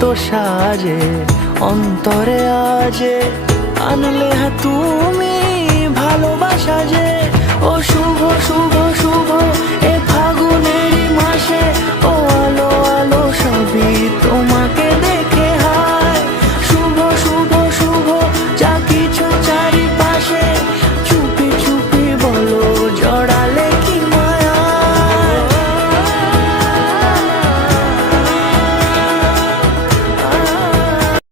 তো সাজে অন্তরে আজে আনলে তুমি ভালোবাসা যে। ও শুভ শুভ শুভ এ ফাগুনেরই মাসে, ও আলো আলো সবই তোমাকে দে।